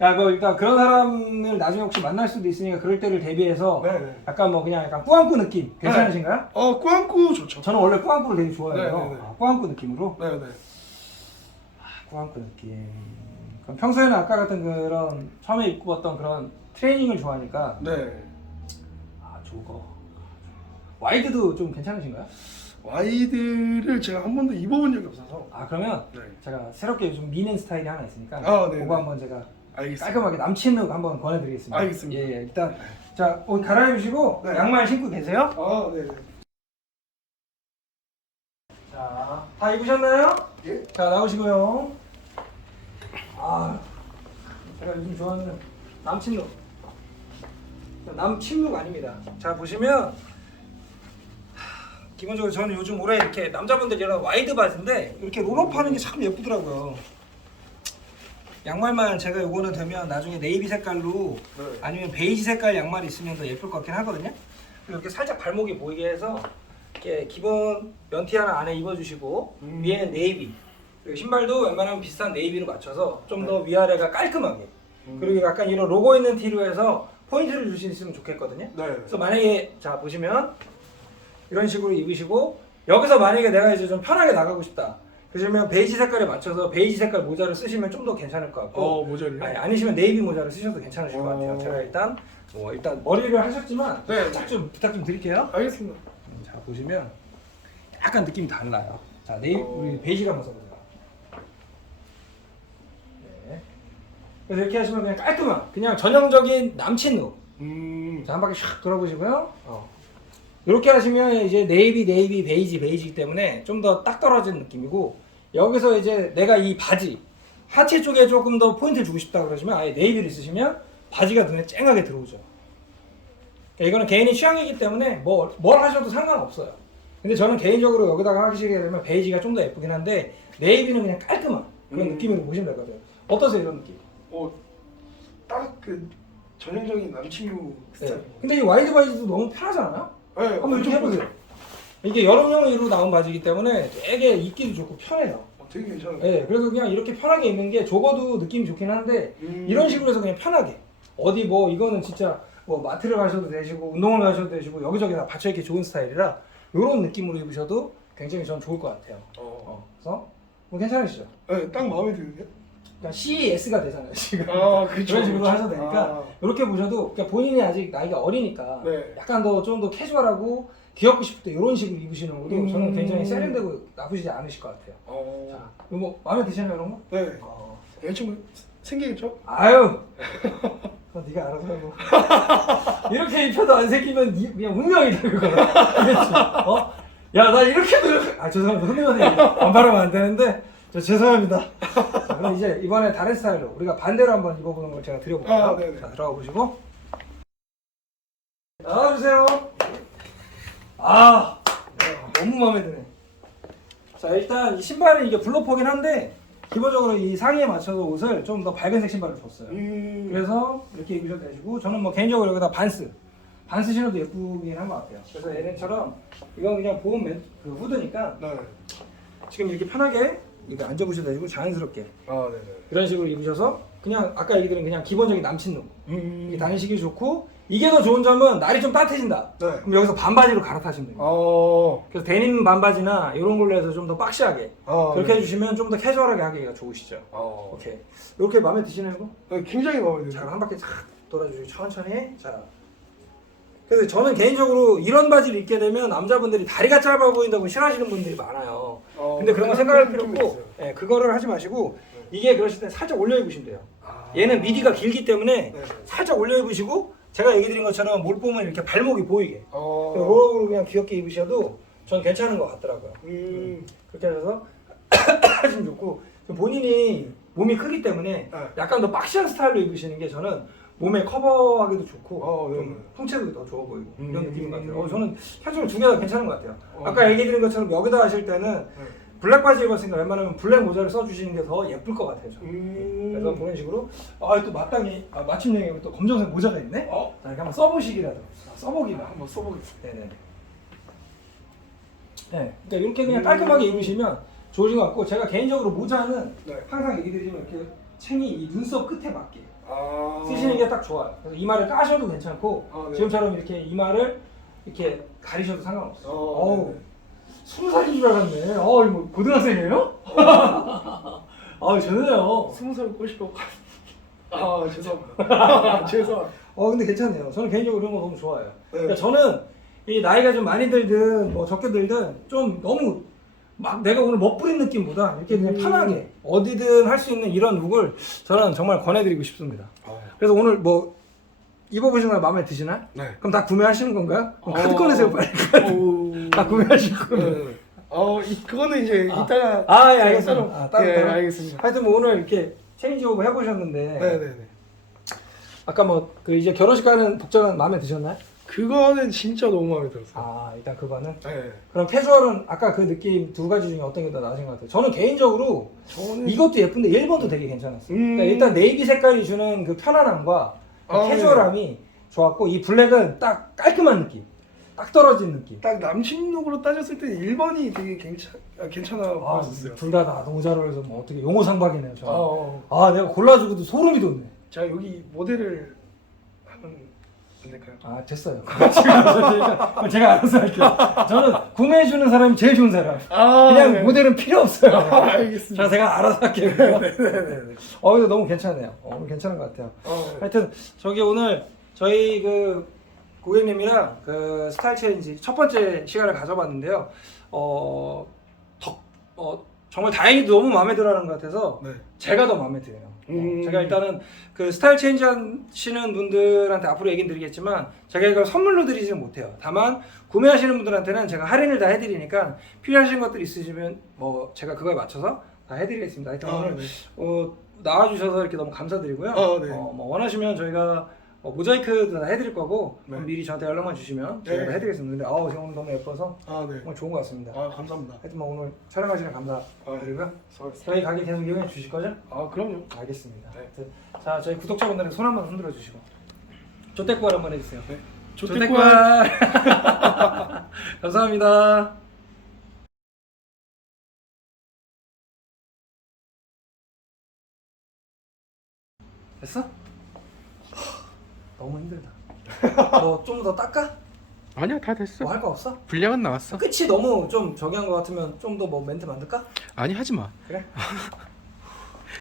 야, 그 일단 그런 사람을 나중에 혹시 만날 수도 있으니까 그럴 때를 대비해서 네 네. 약간 뭐 그냥 약간 꾸안꾸 느낌 괜찮으신가요? 어 꾸안꾸 좋죠. 저는 원래 꾸안꾸를 되게 좋아해요. 네 네 네. 아, 꾸안꾸 느낌으로. 네네. 꾸안꾸 느낌. 그럼 평소에는 아까 같은 그런 처음에 입고 봤던 그런 트레이닝을 좋아하니까 네. 아 저거 와이드도 좀 괜찮으신가요? 와이드를 제가 한 번도 입어본 적이 없어서. 아 그러면 네. 제가 새롭게 좀 미는 스타일이 하나 있으니까 아, 네네. 그거 한번 제가 알겠습니다. 깔끔하게 남친 룩 한번 권해드리겠습니다. 알겠습니다. 예, 예. 일단 자 옷 갈아입으시고 네. 양말 신고 계세요? 아 네네. 자, 다 입으셨나요? 예. 자 나오시고요. 아, 제가 요즘 좋아하는 남친 룩. 남친 룩 아닙니다. 자 보시면 하, 기본적으로 저는 요즘 올해 이렇게 남자분들이랑 와이드 바지인데 이렇게 롤업 하는 게 참 예쁘더라고요. 양말만 제가 요거는 되면 나중에 네이비 색깔로 네. 아니면 베이지 색깔 양말이 있으면 더 예쁠 것 같긴 하거든요. 그리고 이렇게 살짝 발목이 보이게 해서 이렇게 기본 면티 하나 안에 입어주시고 음. 위에는 네이비 그리고 신발도 웬만하면 비슷한 네이비로 맞춰서 좀 더 위아래가 깔끔하게 음. 그리고 약간 이런 로고 있는 티로 해서 포인트를 줄 수 있으면 좋겠거든요. 네. 그래서 만약에 자 보시면 이런 식으로 입으시고 여기서 만약에 내가 이제 좀 편하게 나가고 싶다. 그러시면 베이지 색깔에 맞춰서 베이지 색깔 모자를 쓰시면 좀 더 괜찮을 것 같고 어 모자를요? 아니, 아니시면 네이비 모자를 쓰셔도 괜찮으실 것 같아요. 어. 제가 일단 뭐 일단 머리를 하셨지만 네. 살짝 좀 부탁 좀 드릴게요. 알겠습니다. 음, 자 보시면 약간 느낌이 달라요. 자 네이 어. 우리 베이지를 한번 써보세요. 네. 그래서 이렇게 하시면 그냥 깔끔한 그냥 전형적인 남친 룩. 음. 자 한 바퀴 샥 돌아보시고요. 어. 이렇게 하시면 이제 네이비 네이비 베이지 베이지이기 때문에 좀 더 딱 떨어진 느낌이고 여기서 이제 내가 이 바지 하체 쪽에 조금 더 포인트를 주고 싶다 그러시면 아예 네이비를 쓰시면 바지가 눈에 쨍하게 들어오죠. 그러니까 이거는 개인의 취향이기 때문에 뭐, 뭘 하셔도 상관없어요. 근데 저는 개인적으로 여기다가 하시게 되면 베이지가 좀 더 예쁘긴 한데 네이비는 그냥 깔끔한 그런 음. 느낌으로 보시면 될 것 같아요. 어떠세요 이런 느낌? 어 딱그 전형적인 남친구 네. 스타일. 근데 이 와이드 바지도 너무 편하잖아요. 네. 한번 이렇게 해보세요. 이게 여름용으로 나온 바지이기 때문에 되게 입기도 좋고 편해요. 어, 되게 괜찮아요. 네, 그래서 그냥 이렇게 편하게 입는 게 적어도 느낌이 좋긴 한데 음. 이런 식으로 해서 그냥 편하게 어디 뭐 이거는 진짜 뭐 마트를 가셔도 되시고 운동을 가셔도 되시고 여기저기 다 받쳐 입기 좋은 스타일이라 이런 느낌으로 입으셔도 굉장히 전 좋을 것 같아요. 어. 어, 그래서 뭐 괜찮으시죠? 네, 딱 마음에 드는데. 그러니까 CS가 되잖아요 지금. 아, 그렇죠. 그런 식으로 그렇죠. 하셔도 되니까 아. 이렇게 보셔도 그러니까 본인이 아직 나이가 어리니까 네. 약간 더 좀 더 캐주얼하고 귀엽고 싶을 때 이런 식으로 입으시는 것도 음. 저는 굉장히 세련되고 나쁘지 않으실 것 같아요. 어. 자, 이거 뭐 마음에 드시나요 이런 거? 네. 어. 여자친구 생기겠죠? 아유, 그거 네가 알아서 하고. 이렇게 입혀도 안 생기면 이- 그냥 운명이다 그거는. 알겠지? 어? 야, 나 이렇게 노력. 아 죄송합니다. 손님한테 반발하면 안 되는데. 저 죄송합니다. 자, 그럼 이제 이번에 다른 스타일로 우리가 반대로 한번 입어보는 걸 제가 드려볼게요. 아, 네네. 자, 들어가 보시고. 나와주세요. 아, 너무 마음에 드네. 자, 일단 이 신발은 이게 블로퍼긴 한데 기본적으로 이 상의에 맞춰서 옷을 좀 더 밝은색 신발을 줬어요. 음. 그래서 이렇게 입으셔도 되시고 저는 뭐 개인적으로 여기다 반스 반스 신어도 예쁘긴 한 것 같아요. 그래서 얘네처럼 이건 그냥 보온 맨, 그 후드니까 네. 지금 이렇게 편하게 이렇게 앉아보셔도 되시고 자연스럽게 아, 네, 네. 이런 식으로 입으셔서 그냥 아까 얘기 드린 그냥 기본적인 남친 룩 음. 이게 다니시기 좋고 이게 더 좋은 점은 날이 좀 따뜻해진다. 네. 그럼 여기서 반바지로 갈아타시면 됩니다. 어. 그래서 데님 반바지나 이런 걸로 해서 좀 더 박시하게 아, 그렇게 네. 해주시면 좀 더 캐주얼하게 하기가 좋으시죠. 어. 오케이 이렇게 마음에 드시나요 이거? 네, 굉장히 마음에 자, 들어요. 한 바퀴 쫙 돌아주시고 천천히. 자. 그래서 저는 개인적으로 이런 바지를 입게 되면 남자분들이 다리가 짧아 보인다고 싫어하시는 분들이 많아요. 어, 근데 그런 거 생각할 필요 없고, 있어요. 예, 그거를 하지 마시고 이게 그러실 때 살짝 올려 입으시면 돼요. 아. 얘는 미디가 길기 때문에 네. 살짝 올려 입으시고 제가 얘기 드린 것처럼 몰봄은 이렇게 발목이 보이게 어. 로우로 그냥 귀엽게 입으셔도 전 괜찮은 것 같더라고요. 음. 그렇게 해서 하시면 좋고 좀 본인이 몸이 크기 때문에 네. 약간 더 박시한 스타일로 입으시는 게 저는 몸에 커버하기도 좋고 어, 네, 좀 네. 통째도 더 좋아 보이고 이런 음. 느낌인 것 같아요. 어, 저는 캐주얼 두개 다 괜찮은 것 같아요. 어. 아까 얘기 드린 것처럼 여기다 하실 때는 네. 블랙 바지 입었으니까 웬만하면 블랙 모자를 써주시는 게 더 예쁠 것 같아요. 저는. 음. 그래서 그런 식으로 아또 마땅히 아, 마침내 여기 또 검정색 모자가 있네. 어? 자 이렇게 한번 써보시기라도 아, 써보기만. 한번 써보겠습니다. 네네. 네, 그러니까 이렇게 그냥 음. 깔끔하게 입으시면 좋으신 것 같고 제가 개인적으로 모자는 네. 항상 얘기 드리지만 이렇게 챙이 이 눈썹 끝에 맞게 아. 쓰시는 게 딱 좋아요. 그래서 이마를 까셔도 괜찮고 아, 네. 지금처럼 이렇게 이마를 이렇게 가리셔도 상관없어요. 어, 어우, 네네. 스무 살인 줄 알았네. 어, 이거 고등학생이에요? 아, 저는요. 스무 살 꼬시고. 아 죄송합니다. 죄송합니다. 어, 근데 괜찮네요. 저는 개인적으로 이런 거 너무 좋아해요. 네. 그러니까 저는 이 나이가 좀 많이 들든 뭐 적게 들든 좀 너무 막 내가 오늘 멋부린 느낌보다 이렇게 그냥 음. 편하게 어디든 할 수 있는 이런 룩을 저는 정말 권해드리고 싶습니다. 아, 그래서 오늘 뭐 입어보시는 거 마음에 드시나요? 네. 그럼 다 구매하시는 건가요? 그럼 카드 어, 꺼내세요 빨리. 어우. 다 구매하실 거예요. 네. 어, 이, 그거는 이제 아. 이따가 아, 예, 제가 알겠습니다. 따로- 아, 따로, 예, 따로? 알겠습니다. 하여튼 뭐 오늘 이렇게 체인지 오버 해보셨는데 네, 네, 네. 아까 뭐 그 이제 결혼식 가는 복장은 마음에 드셨나요? 그거는 진짜 너무 마음에 들었어요. 아 일단 그거는 네. 그럼 캐주얼은 아까 그 느낌 두 가지 중에 어떤 게 더 나으신 것 같아요? 저는 개인적으로 저는 이것도 예쁜데 1번도 되게 괜찮았어요. 음. 그러니까 일단 네이비 색깔이 주는 그 편안함과 그 아, 캐주얼함이 좋았고 이 블랙은 딱 깔끔한 느낌, 딱 떨어진 느낌. 딱 남친룩으로 따졌을 때 1번이 되게 괜찮 아, 괜찮아 아, 보였어요. 둘다 다 너무 잘 어울려서 뭐 어떻게 용어 상박이네요. 아, 저는. 어. 아 내가 골라주고도 소름이 돋네. 제가 여기 모델을 안 될까요? 아 됐어요. 제가, 제가 알아서 할게요. 저는 구매해 주는 사람이 제일 좋은 사람. 아, 그냥 네. 모델은 필요 없어요. 아, 알겠습니다. 자, 제가 알아서 할게요. 네네네. 어, 근데 너무 괜찮네요. 어, 오늘 괜찮은 것 같아요. 어, 하여튼, 저기 오늘 저희 그 고객님이랑 그 스타일 체인지 첫 번째 시간을 가져봤는데요. 어, 덕, 어, 정말 다행히도 너무 마음에 들어 하는 것 같아서 네. 제가 더 마음에 들어요. 어, 음. 제가 일단은 그 스타일 체인지 하시는 분들한테 앞으로 얘기 드리겠지만 제가 이걸 선물로 드리지는 못해요. 다만 구매하시는 분들한테는 제가 할인을 다 해드리니까 필요하신 것들 있으시면 뭐 제가 그거에 맞춰서 다 해드리겠습니다. 하여튼 아, 오늘 네. 어, 나와주셔서 이렇게 너무 감사드리고요. 아, 네. 어, 뭐 원하시면 저희가 어, 모자이크도 다 해드릴 거고 네. 미리 저한테 연락만 주시면 저희가 네. 해드리겠습니다. 아우 제가 오늘 너무 예뻐서 아, 네. 정말 좋은 것 같습니다. 아, 감사합니다. 하여튼 뭐 오늘 촬영하시는 감사드리고요. 수고하셨습니다. 저희 가게 계속 이용해 주실 거죠? 아, 그럼요. 알겠습니다. 네. 하여튼 자 저희 구독자분들은 손 한번 흔들어 주시고 조태꾸알 한번 해주세요. 네. 조태꾸알 감사합니다. 됐어? 하, 너무 힘들다. 너 좀 더 닦아? 아니야 다 됐어 뭐 할 거 없어? 분량은 나왔어 끝이 너무 좀 저기 한거 같으면 좀 더 뭐 멘트 만들까? 아니 하지 마 그래?